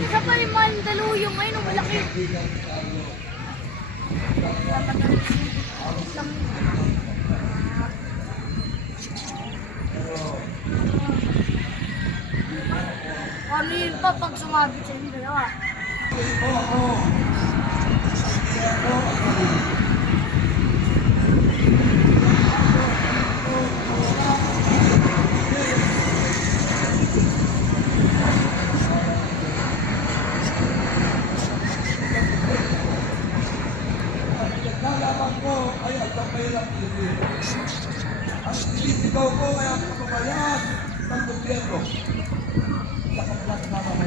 Isa pa rin Mandaluyong ngayon, ang malaki. Ano yun pa pag sumabit sa inyo dalawa? Nalaman ko ay ang kapaylang Pilipinas. Ang sinisigaw ko ay ang kapabayaan ng gobyerno sa kapatid naman.